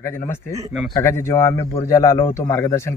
काकाजी नमस्ते. नमस्कार. काकाजी, जेव्हा आम्ही बुर्जाला आलो होतो, मार्गदर्शन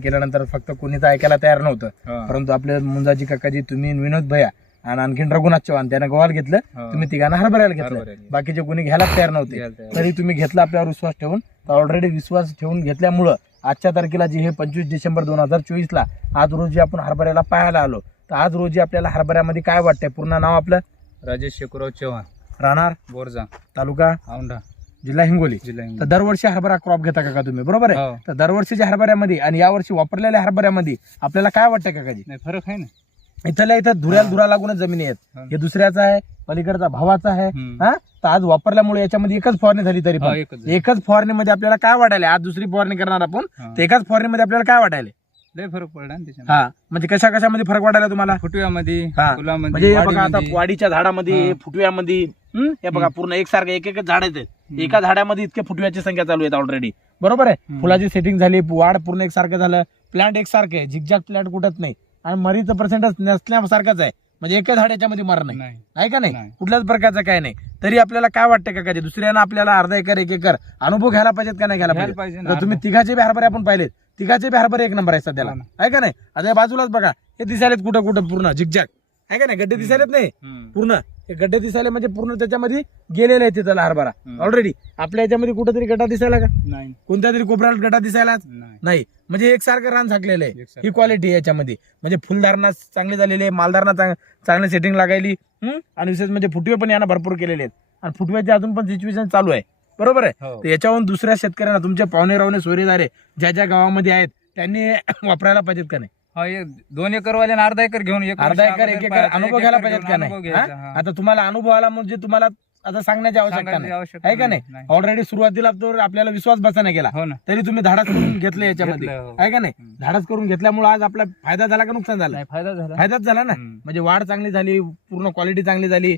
केल्यानंतर फक्त कोणीच ऐकायला तयार नव्हतं. परंतु आपले मुंजाजी काकाजी, तुम्ही, विनोद भैया आणि आणखीन रघुनाथ चव्हाण त्यानं गव्हाल घेतलं. तुम्ही तिघांना हरभऱ्याला घेतलं. बाकीचे कोणी घ्यायला तयार नव्हते, तरी तुम्ही घेतला आपल्यावर विश्वास ठेवून. ऑलरेडी विश्वास ठेवून घेतल्यामुळं आजच्या तारखेला जी हे 25 डिसेंबर 2024 आज रोजी आपण हरभऱ्याला पाहायला आलो. तर आज रोजी आपल्याला हरभऱ्यामध्ये काय वाटतंय? पूर्ण नाव आपलं? राजेश शेखरराव चव्हाण, राहणार बोरजा, तालुका औंढा, जिल्हा हिंगोली. तर दरवर्षी हरभरा क्रॉप घेता का तुम्ही? बरोबर आहे. तर दरवर्षीच्या हरभऱ्यामध्ये आणि यावर्षी वापरलेल्या हरभऱ्यामध्ये आपल्याला काय वाटतं काकाजी? नाही, फरक आहे ना. इथल्या इथं धुरा लागूनच जमिनी आहेत. हे दुसऱ्याचा आहे, पलीकडचा भावाचा आहे. तर आज वापरल्यामुळे याच्यामध्ये एकच फवारणी झाली, तरी पण एकच फवारणीमध्ये आपल्याला काय वाटायला? आज दुसरी फवारणी करणार आपण, तर एकाच फवारणीमध्ये आपल्याला काय वाटायला? लय फरक पडला ना त्याच्यामध्ये. हा, म्हणजे कशामध्ये फरक वाटायला तुम्हाला? फुटव्यामध्ये, फुलामध्ये, म्हणजे हे बघा आता वाडीच्या झाडामध्ये, फुटव्यामध्ये, हे बघा पूर्ण एकसारखं एक झाड आहेत. एका झाडामध्ये इतके फुटव्याची संख्या चालू आहे ऑलरेडी. बरोबर आहे. फुलाची सेटिंग झाली, वाढ पूर्ण एकसारखं झालं, प्लांट एकसारखं आहे, झिकझॅक प्लांट कुठत नाही आणि मरीचं पर्सेंटेज नसल्यासारखंच आहे. म्हणजे एका झाड याच्यामध्ये मर नाही, आहे का नाही? कुठल्याच प्रकारचं काय नाही. तरी आपल्याला काय वाटतं का? दुसऱ्यानं आपल्याला अर्धा एकर, 1 एकर अनुभव घ्यायला पाहिजेत का नाही घ्यायला पाहिजे? तुम्ही तिघाचे बी हरभरे आपण पाहिलेत, तिघाचे बी हरभरे 1 नंबर आहे सध्याला, आहे का नाही? आता या बाजूलाच बघा, हे दिसायलेत कुठं पूर्ण झिकझॅक, आहे का नाही? गड्डे दिसायलेत नाही पूर्ण, हे गड्डे दिसायले म्हणजे पूर्ण त्याच्यामध्ये गेलेले आहे तिथला हरभरा ऑलरेडी. आपल्या याच्यामध्ये कुठेतरी गड्डा दिसायला का? नाही. कोणत्या तरी कोपऱ्याला गड्डा दिसायला नाही. म्हणजे एकसारखं रान झाकलेलं आहे. ही क्वालिटी आहे याच्यामध्ये. म्हणजे फुलधारणा चांगली झालेली आहे, मालधारणा चांगली सेटिंग लागायली, आणि विशेष म्हणजे फुटवे पण यांना भरपूर केलेले आहेत. आणि फुटव्याचे अजून पण सिच्युएशन चालू आहे. बरोबर आहे. तर याच्यावरून दुसऱ्या शेतकऱ्यांना, तुमच्या पाहुणे रावणे सोयरेदारे ज्या ज्या गावामध्ये आहेत, त्यांनी वापरायला पाहिजेत का नाही? 2 एकर वाल्यानं अर्धा एकर घेऊन अर्धा एकर 1 एकर अनुभव घ्यायला पाहिजेत का नाही? आता तुम्हाला अनुभव आला म्हणजे तुम्हाला आता सांगण्याची आवश्यकता नाही, आहे का नाही? ऑलरेडी सुरुवातीला तर आपल्याला विश्वास बसायला गेला, तरी तुम्ही धाडस करून घेतले याच्यामध्ये, आहे का नाही? धाडस करून घेतल्यामुळे आज आपला फायदा झाला का नुकसान झालं? फायदाच झाला ना. म्हणजे वाढ चांगली झाली, पूर्ण क्वालिटी चांगली झाली.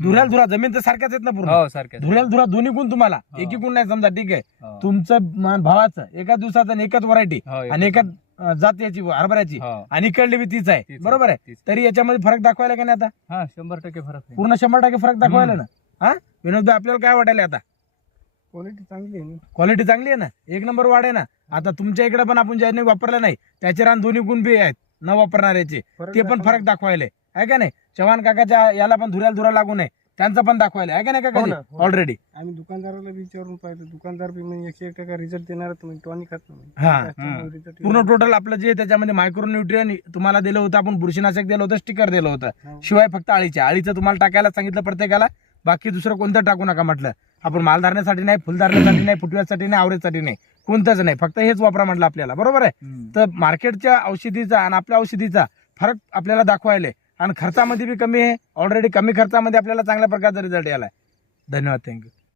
धुरा जमीन तर सारख्याच आहेत ना पूर्ण? धुरा दोन्ही गुण तुम्हाला, एकी गुण नाही समजा, ठीक आहे? तुमचं भावाचं एका दिवसाचं आणि एकच व्हरायटी आणि एकाच जातीची हरभऱ्याची, आणि इकडली बी तीच आहे. बरोबर आहे. तरी याच्यामध्ये फरक दाखवायला का नाही आता? 100% फरक, पूर्ण 100% फरक दाखवायला ना. विनोद भाई, आपल्याला काय वाटायला आता? क्वालिटी चांगली आहे ना, 1 नंबर वाढ आहे ना. आता तुमच्या इकडे पण आपण ज्यांनी वापरलं नाही त्याचे रान दोन्ही गुण बी आहेत न वापरणाऱ्याचे, ते पण फरक दाखवायले, आहे का नाही? चव्हाण काकाच्या याला पण धुरा लागू नये, त्यांचा पण दाखवायला, आहे का नाही काका? ऑलरेडी आम्ही दुकानदाराला विचारून पाहिजे, दुकानदार बी म्हणजे 101% रिझल्ट देणार टॉनिक खात नाही. पूर्ण टोटल आपलं जे त्याच्यामध्ये मायक्रो न्यूट्रिएंट तुम्हाला दिलं होतं, आपण बुरशीनाशक दिलं होतं, स्टिकर दिलं होतं, शिवाय फक्त आळीचं तुम्हाला टाकायला सांगितलं प्रत्येकाला. बाकी दुसरं कोणतं टाकू नका म्हटलं. आपण मालधारण्यासाठी नाही, फुलधारण्यासाठी नाही, फुटव्यासाठी नाही, आवरेसाठी नाही, कोणतंच नाही, फक्त हेच वापरा म्हटलं आपल्याला. बरोबर आहे. तर मार्केटच्या औषधीचा आणि आपल्या औषधीचा फरक आपल्याला दाखवायला, आणि खर्चामध्ये बी कमी आहे. ऑलरेडी कमी खर्चामध्ये आपल्याला चांगल्या प्रकारचा रिझल्ट यायला. धन्यवाद, थँक्यू.